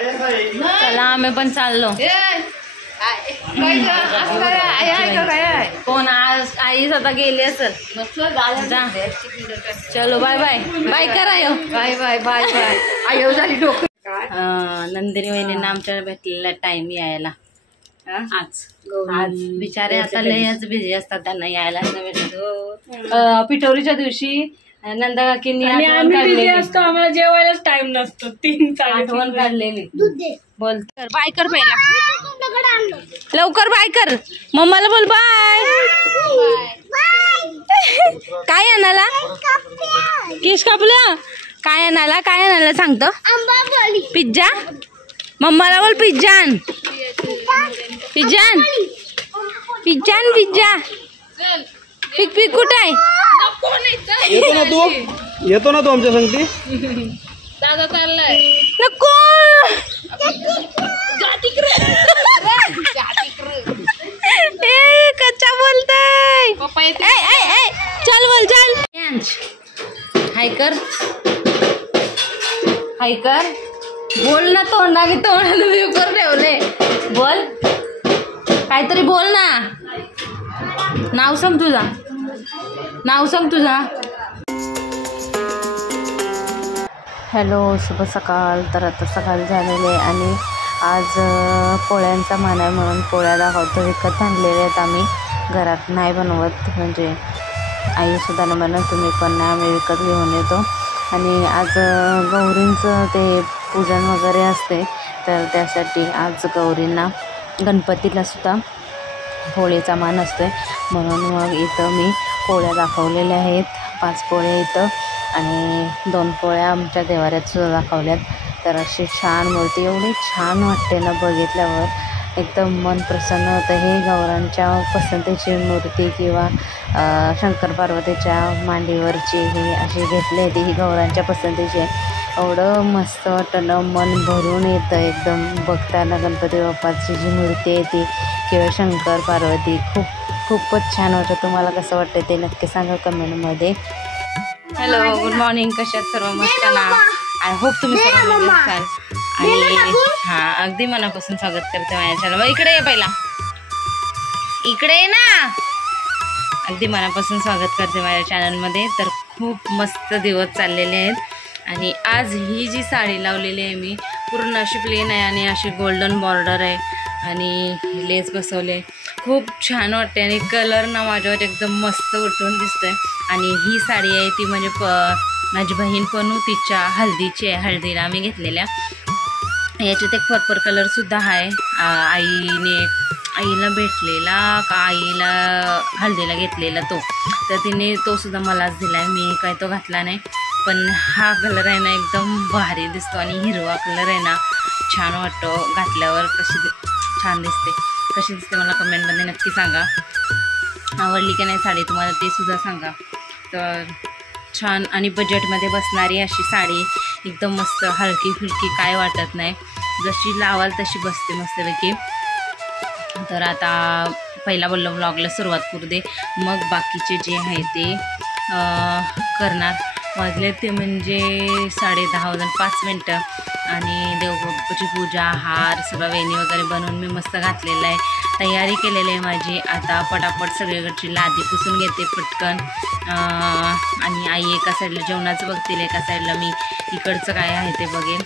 चला आम्ही पण चाललो. कोण आज आईच आता गेली असेल. चलो बाय बाय बाय करा यो. Bye bye bye bye. आयो झाली डोकं. नंदिनी वहिनींना आमच्या भेटलेला टाइम यायला. आज बिचारे आता लयच बिझी असतात, त्यांना यायला नाही भेटत. पिठोरीच्या दिवशी नंदा काकींनी आम्हाला जेवायलाच टाइम नसतो. 3 आठवण काढलेली. बोल तर बाय कर पहिला, लवकर बाय कर. मम्माला बोल बाय. काय आणाला किस कापलं? काय आणाला काय आणाला सांगतो? पिझ्झा. मम्माला बोल पिझ्झा आण. पिझ्झा आण. पिझ्झा आण. पिझ्झा. पिक पिक कुठं आहे? येतो ना तू आमच्या संगती. दादा चाललाय. नको कच्चा बोलताय. चल बोल चल. हाय कर हाय कर. बोल ना. तोंडाने तोंडाला कर ठेवले. बोल काहीतरी बोल ना. नाव सांग तुझा. नाव सांग तुझा. हॅलो शुभ सकाळ. तर आता सकाळ झालेले आहे आणि आज पोळ्यांचा मान आहे म्हणून पोळ्या दाखवतो. विकत आणलेले आहेत आम्ही, घरात नाही बनवत. म्हणजे आईसुद्धा न बनवत, तुम्ही पण नाही, आम्ही विकत घेऊन येतो. आणि आज गौरींचं ते पूजन वगैरे असते, तर त्यासाठी आज गौरींना गणपतीला सुद्धा पोळीचा मान असतो म्हणून मग इथं मी पोळ्या दाखवलेल्या आहेत. 5 पोळ्या इथं आणि 2 पोळ्या आमच्या देवाऱ्यात सुद्धा दाखवल्यात. तर अशी छान मूर्ती, एवढी छान वाटते ना बघितल्यावर, एकदम मन प्रसन्न होतं. हे गौरांच्या पसंतीची मूर्ती किंवा शंकर पार्वतीच्या मांडीवरची ही अशी घेतली आहे, ती ही गौरांच्या पसंतीची आहे. एवढं मस्त वाटतं, मन भरून येतं एकदम बघताना. गणपती बाप्पाची जी मूर्ती आहे ती किंवा शंकर पार्वती खूपच छान वाटतं. तुम्हाला कसं वाटतं ते नक्की सांगा कमेंटमध्ये. Hello good morning. कशात सर्व मस्त ना? आय होप तुम्ही सर्व मजेत असाल. आणि हां अगदी मनापासून स्वागत करते माझ्या चॅनल. इकडे ये पहिला, इकडे ये ना. अगदी मनापासून स्वागत करते माझ्या चॅनलमध्ये. तर खूप मस्त दिवस चाललेले आहेत आणि आज ही जी साडी लावलेली आहे मी पूर्ण अशी प्लेन आहे आणि अशी गोल्डन बॉर्डर आहे आणि लेस बसवले. खूप छान वाटते आणि कलर ना माझ्यावर एकदम मस्त उठून दिसतोय. आणि ही साडी आहे ती म्हणजे माझी बहीण पनू तिच्या हळदीची आहे. हळदीला आम्ही घेतलेल्या. याच्यात एक पर्पल कलरसुद्धा आहे. आईला भेटलेला का आईला हळदीला घेतलेला तो, तर तिने तो सुद्धा मलाच दिला आहे. मी काय तो घातला नाही, पण हा कलर आहे ना एकदम भारी दिसतो आणि हिरवा कलर आहे ना छान वाटतो घातल्यावर. कशी छान दिसते, कशी दिसते मला कमेंटमध्ये नक्की सांगा. आवडली की नाही साडी तुम्हाला ते सुद्धा सांगा. तर छान आणि बजेटमध्ये बसणारी अशी साडी, एकदम मस्त हलकी फुलकी, काय वाटत नाही, जशी लावाल तशी बसते मस्तपैकी. तर आता पहिला व्लॉगला सुरुवात करू दे, मग बाकीचे जे आहे ते करणार. वाजले ते म्हणजे 10:30 वाजून 5 मिनटं आणि देवबाप्पाची पूजा, हार सगळं वेणी वगैरे बनवून मी मस्त घातलेलं आहे. तयारी केलेली आहे माझी. आता पटापट सगळीकडची लादी पुसून घेते पटकन. आणि आई एका साईडला जेवणाचं बघतील, एका साईडला मी इकडचं काय आहे ते बघेन.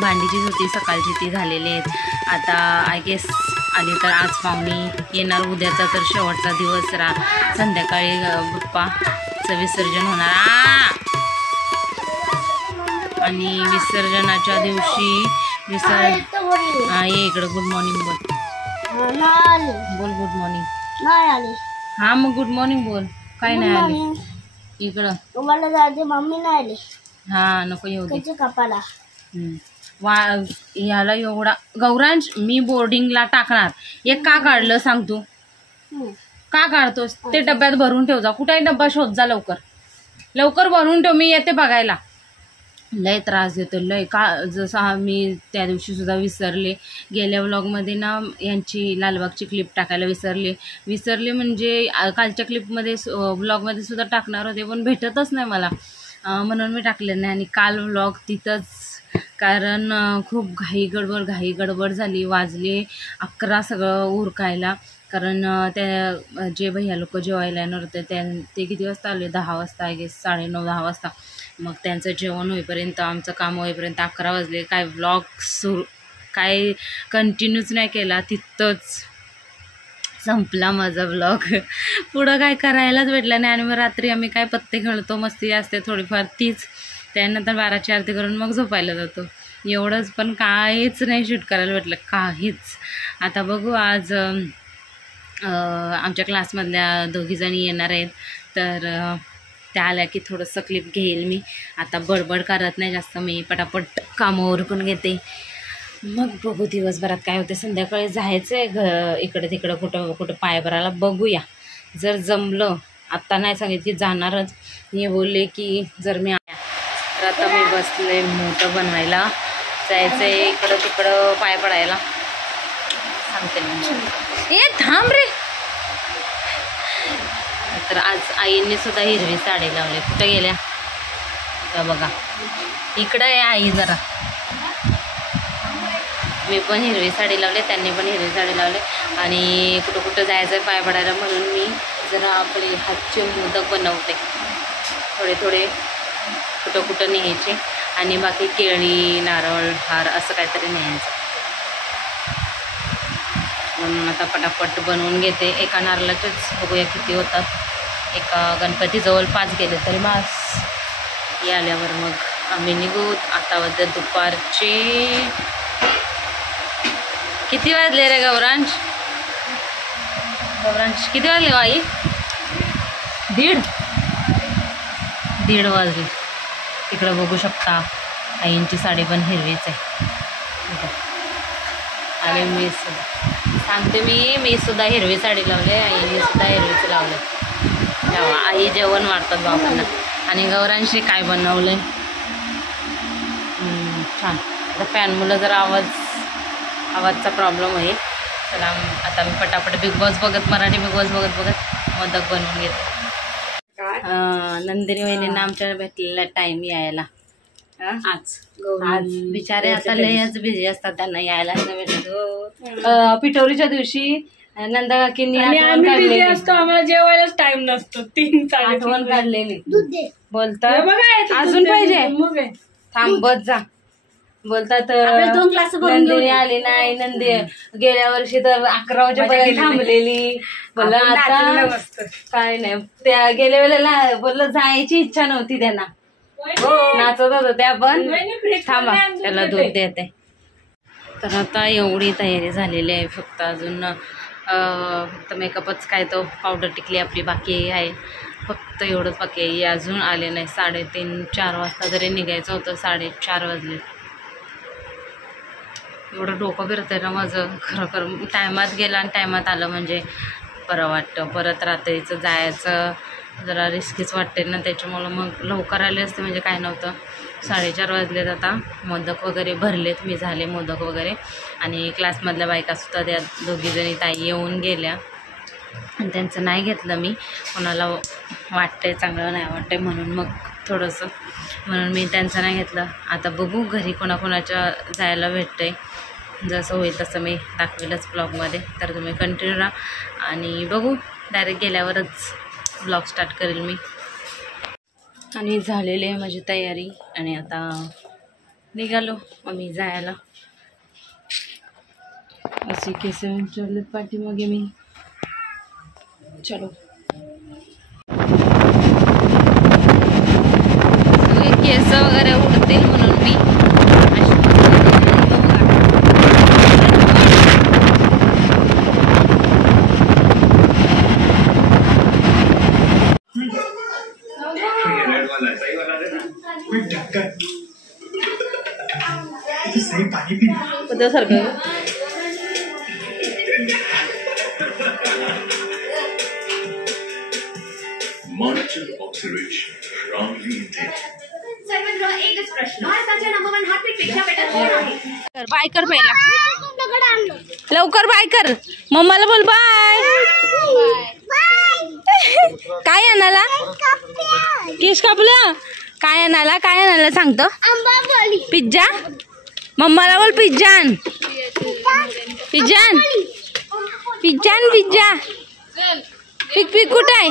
भांडीची होती सकाळची ती झालेली आहेत. आता आय गेस आली तर आज पाहुणी येणार. उद्याचा तर शेवटचा दिवस संध्याकाळी बाप्पाचं विसर्जन होणार. आणि विसर्जनाच्या दिवशी ये इकडं. गुड मॉर्निंग बोल. बोल गुड मॉर्निंग. हां मग गुड मॉर्निंग बोल. काय नाही आली इकडं. तुम्हाला जायचे मम्मी नाही आली. हां नको येऊ दे. कपाला याला एवढा गौरांश मी बोर्डिंगला टाकणार. एक का काढलं सांग तू? का काढतोस? ते डब्यात भरून ठेव जा. कुठेही डब्बा शोध जा, लवकर लवकर भरून ठेव. मी येते बघायला. लय त्रास देतो लय. का जसं मी त्या दिवशी सुद्धा विसरले. गेल्या व्लॉगमध्ये ना यांची लालबागची क्लिप टाकायला विसरले म्हणजे कालच्या क्लिपमध्ये व्लॉगमध्ये सुद्धा टाकणार होते, पण भेटतच नाही मला, म्हणून मी टाकले नाही. आणि काल व्लॉग तिथंच कारण खूप घाई गडबड झाली. वाजले 11 सगळं उरकायला. कारण त्या जे भैया लोक जेवायला येणार होते ते किती वाजता आले? 10 वाजता, आय गेस 9:30-10 वाजता. मग त्यांचं जेवण होईपर्यंत, आमचं काम होईपर्यंत 11 वाजले. काय व्लॉग काय कंटिन्यूच नाही केला, तिथंच संपला माझा व्लॉग. पुढं काय करायलाच भेटलं नाही. आणि मग रात्री आम्ही काय पत्ते खेळतो, मस्ती असते थोडीफार तीच. त्यानंतर 12ची आरती करून मग झोपायला जातो. एवढंच, पण काहीच नाही शूट करायला भेटलं, काहीच. आता बघू, आज आमच्या क्लासमधल्या 2 जणी येणार आहेत, तर त्या आल्या की थोडंसं क्लिप घेईल मी. आता बडबड करत नाही जास्त, मी पटापट कामं उरकून घेते. मग बघू दिवसभरात काय होते. संध्याकाळी जायचं आहे इकडे तिकडं, कुठं पाय भरायला. बघूया, जर जमलं. आत्ता नाही सांगितलं की जाणारच. मी बोलले की जर मी तर आता मी बसले मोठं बनवायला. जायचं आहे इकडं तिकडं पाय पडायला. सांगते मी. ए थांब रे. तर आज आईंनी सुद्धा हिरवी साडी लावली. कुठं गेल्या का बघा, इकडं आहे आई जरा. मी पण हिरवी साडी लावली, त्यांनी पण हिरवी साडी लावली. आणि कुठं जायचं आहे पाय पडायला म्हणून मी जरा आपले हातचे मोदक बनवते. थोडे कुठं न्यायचे. आणि बाकी केळी, नारळ, हार असं काहीतरी न्यायचं. म्हणून आता पटापट बनवून घेते. एका नारळाचेच बघूया किती होतात. एका गणपतीजवळ 5 गेले तरी मास. आल्यावर मग आम्ही निघू. आता वाजले दुपारचे किती वाजले रे गौरांश? किती वाजले आई? 1:30 वाजले. तिकडं बघू शकता आईंची साडी पण हिरवीच आहे. आणि मी सुद्धा सांगते, मी सुद्धा हिरवी साडी लावली, आईने सुद्धा हिरवीच लावलं. तेव्हा आई जेवण वाढतात बाबांना. आणि गौरांशी काय बनवलं छान. आता फॅन मुलं जरा आवाजचा प्रॉब्लेम आहे. चला आता मी पटापट बिग बॉस बघत, मराठी बिग बॉस बघत मोदक बनवून घेते. नंदिनी वहिनींना आमच्या भेटलेला टाईम यायला. आज बिचारे आता लयच बिझी असतात, त्यांना यायला नाही भेटतो. पिठोरीच्या दिवशी नंदा काकींनी आम्हाला जेवायलाच टाइम नसतो. 3 आठवण काढलेली. बोलतात अजून पाहिजे, थांबत जा. बोलतात नंदिनी आली नाही. गेल्या वर्षी तर 11 वाजेपर्यंत थांबलेली. बोललं आता काय नाही. त्या गेल्या वेळेला बोललं जायची इच्छा नव्हती त्यांना, नाचत होतं त्या. पण थांबा, त्याला दूध देते. तर आता एवढी तयारी झालेली आहे. फक्त अजून फक्त मेकअपच काय, तो पावडर टिकली आपली बाकी आहे. फक्त एवढंच बाकी आहे. अजून आले नाही. 3:30-4 वाजता जरी निघायचं होतं, 4:30 वाजले. एवढं डोकं फिरतंय ना माझं खरं. टायमात गेलं आणि टायमात आलं म्हणजे बरं वाटतं. परत रात्रीचं जायचं जरा रिस्कीच वाटते ना, त्याच्यामुळं मग लवकर आले असते म्हणजे काय नव्हतं. 4:30 वाजलेत. आता मोदक वगैरे भरलेत मी, झाले मोदक वगैरे. आणि क्लासमधल्या बायकासुद्धा त्या 2 जणी ताई येऊन गेल्या. आणि त्यांचं नाही घेतलं मी. कोणाला वाटतंय चांगलं नाही वाटतंय म्हणून मग थोडंसं, म्हणून मी त्यांचं नाही घेतलं. आता बघू घरी कोणाकोणाच्या जायला भेटतंय. जसं होईल तसं मी दाखवेलच ब्लॉगमध्ये. तर तुम्ही कंटिन्यू राहा. आणि बघू डायरेक्ट गेल्यावरच ब्लॉग स्टार्ट करेल मी. आणि झालेली आहे माझी तयारी. आणि आता निघालो आम्ही जायला. असे केस विचारलेत पाठीमागे मी. चलो, केस वगैरे उडतील म्हणून मी सारखं बाय कर पहिला, लवकर बाय कर. मम्माला बोल बाय. काय आणाला? केस कापल्या. काय आणायला सांगतो आंबापोळी पिझ्झा मम्माला बोल पिझ्झा आण पिझ्झा आण पिझ्झा आण पिझ्झा पिक पिक कुठं आहे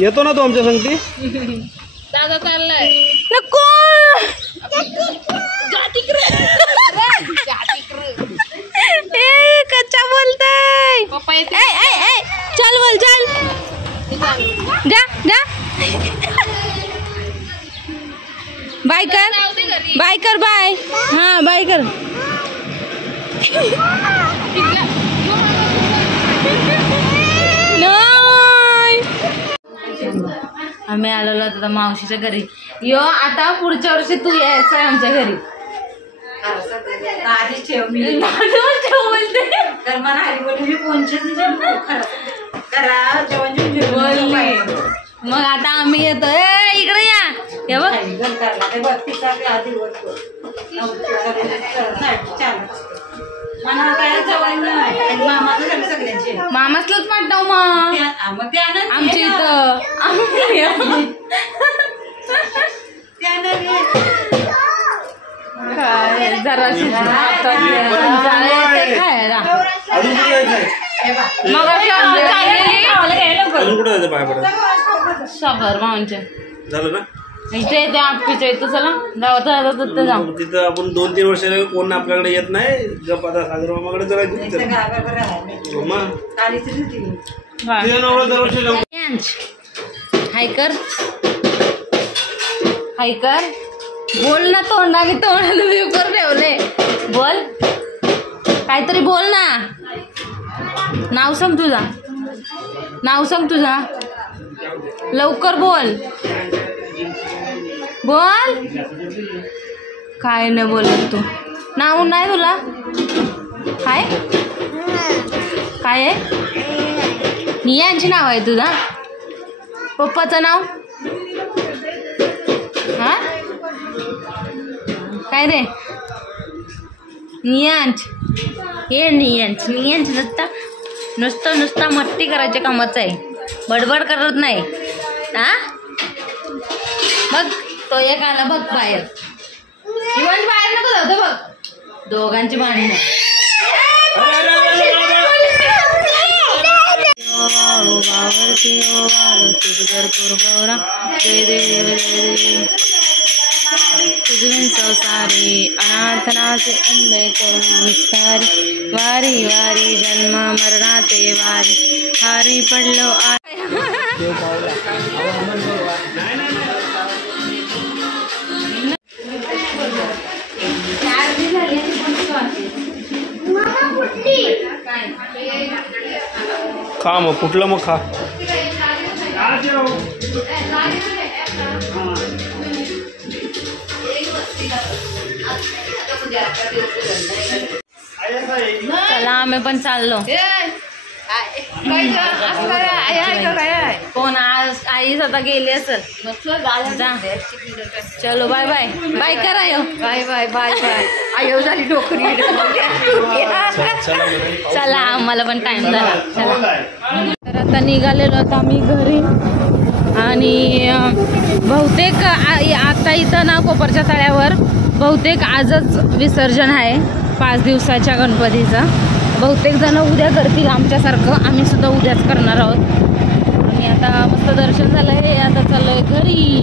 येतो ना तू आमच्या संगती दादा चाललाय नको ए कच्चा बोलताय पप्पा ए चल बोल चल जा जा बाय कर बाय कर बाय हाँ बाय कर आम्ही आलेलो आता मावशीच्या घरी यो आता पुढच्या वर्षी तू यायचं आहे आमच्या घरी मग आता आम्ही येतो इकडे या हे बघ मामासलाच वाटतं मग आमच्या इथं काय जराशी खायला मग साखर मामांच्या झालं ना इथे त्या आप्पीच्या इथं चला जाऊ तिथं आपण 2-3 वर्ष कोण आपल्याकडे येत नाही गप आता सागर मामाकडे जरा हायकर बोल ना तोंडाने पेपर ठेवले बोल काहीतरी बोल ना नाव सांग तुझा लवकर बोल बोल काय नाही बोलत तू नाव नाही तुला काय आहे नियांची नाव आहे तुझा पप्पाचं नाव हा काय रे नियांच हे नियांच नुसता मस्ती करायच्या कामाचं आहे बडबड करत नाही हा बघ तो एक आला बघ बाहेर इव्हन बाहेर नको जाऊ बघ दोघांची भांडणं जय देव तुझे संसारी अनाथनाचे अन्वय करून विस्तारी वारी वारी जन्म मरणाचे वारी हारी पडलो खा मग कुठलं मग खा चला आम्ही पण चाललो कोण आज आईच आता गेली असेल चलो बाय बाय बाय करा बाय बाय बाय बाय आयो झाली नोकरी चला आम्हाला पण टाइम झाला चला तर आता निघालेलो आता आम्ही घरी आणि बहुतेक आता इथं ना कोपरच्या तळ्यावर बहुतेक आजच विसर्जन आहे 5 दिवसाच्या गणपतीचं बहुतेक जण उद्या करतील आमच्यासारखं आम्ही सुद्धा उद्याच करणार आहोत आणि आता मस्त दर्शन झालं आहे आता चाललोय घरी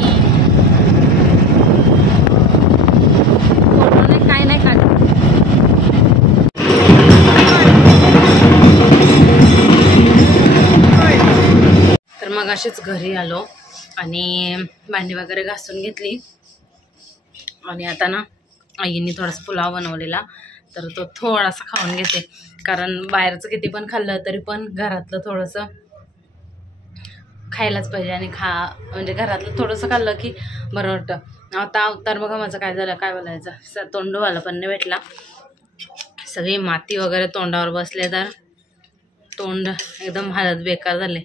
नाही काय नाही खात तर मग अशीच घरी आलो आणि भांडी वगैरे घासून घेतली आणि आता ना आईने थोडासा पुलाव बनवलेला तर तो थोडासा खाऊन घेते कारण बाहेरचं किती पण खाल्लं तरी पण घरातलं थोडंसं खायलाच पाहिजे आणि म्हणजे घरातलं थोडंसं खाल्लं की बरं वाटतं आता अवतार बघा माझं काय झालं काय बोलायचं तोंडवाला पण नाही भेटला सगळी माती वगैरे तोंडावर बसले तर तोंड एकदम हालत बेकार झाले